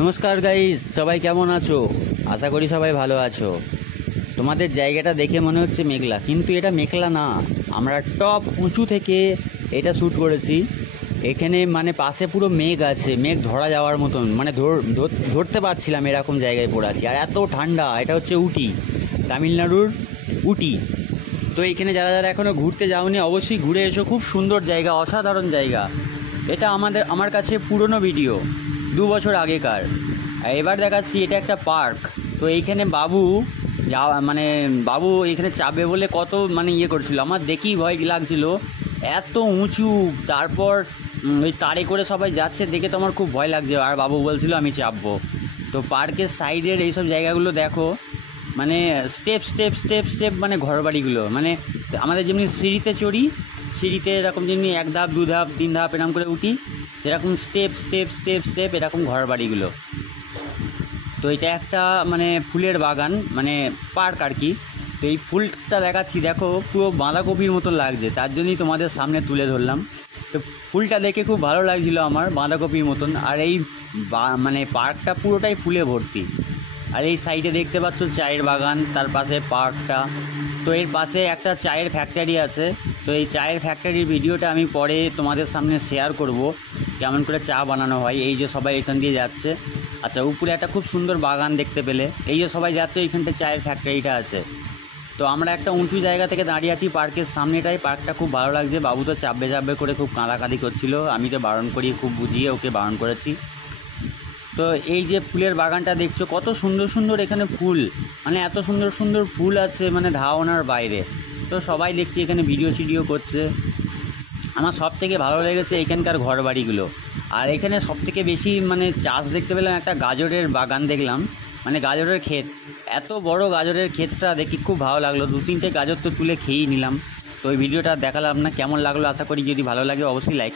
নমস্কার গাইস, সবাই কেমন আছো? আশা করি সবাই ভালো আছো। তোমাদের জায়গাটা দেখে মনে হচ্ছে মেঘলা, কিন্তু এটা মেঘলা না। আমরা টপ উঁচু থেকে এটা শ্যুট করেছি। এখানে মানে পাশে পুরো মেঘ আছে, মেঘ ধরা যাওয়ার মতন, মানে ধরতে পারছিলাম এরকম জায়গায় পড়ে আছি। আর এত ঠান্ডা। এটা হচ্ছে উটি, তামিলনাড়ুর উটি। তো এইখানে যারা যারা এখনও ঘুরতে যাওনি অবশ্যই ঘুরে এসো। খুব সুন্দর জায়গা, অসাধারণ জায়গা। এটা আমার কাছে পুরনো ভিডিও, 2 বছর আগেকার। আর এবার দেখাচ্ছি, এটা একটা পার্ক। তো এইখানে বাবু এখানে চাপবে বলে কত করছিল, আমার দেখেই ভয় লাগছিল, এত উঁচু। তারপর ওই তারে করে সবাই যাচ্ছে দেখে তো আমার খুব ভয় লাগছে, আর বাবু বলছিল আমি চাপবো। তো পার্কের সাইডের এইসব জায়গাগুলো দেখো, মানে স্টেপ স্টেপ স্টেপ স্টেপ, মানে ঘরবাড়িগুলো, মানে আমাদের যেমনি সিঁড়িতে চড়ি, সিঁড়িতে এরকম যেমনি 1 ধাপ 2 ধাপ 3 ধাপ এরকম করে উঠি, সেরকম স্টেপ স্টেপ স্টেপ স্টেপ এরকম ঘরবাড়িগুলো। তো এটা একটা মানে ফুলের বাগান, মানে পার্ক আর কি। তো এই ফুলটা দেখাচ্ছি, দেখো পুরো বাঁধাকপির মতন লাগছে, তার জন্যই তোমাদের সামনে তুলে ধরলাম। তো ফুলটা দেখে খুব ভালো লাগছিল আমার, বাঁধাকপির মতন। আর এই মানে পার্কটা পুরোটাই ফুলে ভর্তি। আর এই সাইডে দেখতে পাচ্ছ চায়ের বাগান, তার পাশে পার্কটা। তো এর পাশে একটা চায়ের ফ্যাক্টরি আছে। তো এই চায়ের ফ্যাক্টরির ভিডিওটা আমি পরে তোমাদের সামনে শেয়ার করব, কেমন করে চা বানানো হয়। এই যে সবাই এখান দিয়ে যাচ্ছে। আচ্ছা, উপরে একটা খুব সুন্দর বাগান দেখতে পেলে, এই যে সবাই যাচ্ছে ওইখানটা চায়ের ফ্যাক্টরিটা আছে। তো আমরা একটা উঁচু জায়গা থেকে দাঁড়িয়ে আছি পার্কের সামনেটাই। পার্কটা খুব ভালো লাগছে। বাবু তো চাপবে চাপবে করে খুব কাঁদাকাঁদি করছিল, আমি তো বারণ করি, খুব বুঝিয়ে ওকে বারণ করেছি। তো এই যে ফুলের বাগানটা দেখছো, কত সুন্দর সুন্দর এখানে ফুল, মানে এত সুন্দর সুন্দর ফুল আছে, মানে ধারণার বাইরে। তো সবাই দেখছি এখানে ভিডিও করছে। আমার সব থেকে ভালো লেগেছে এখানকার ঘরবাড়িগুলো। আর এখানে সব থেকে বেশি মানে চাষ দেখতে পেলাম, একটা গাজরের বাগান দেখলাম, মানে গাজরের ক্ষেত। এত বড় গাজরের ক্ষেতটা দেখি খুব ভালো লাগলো। 2-3টে গাজর তো তুলে খেয়েই নিলাম। তো ওই ভিডিওটা দেখালাম না, কেমন লাগলো আশা করি যদি ভালো লাগে অবশ্যই লাইক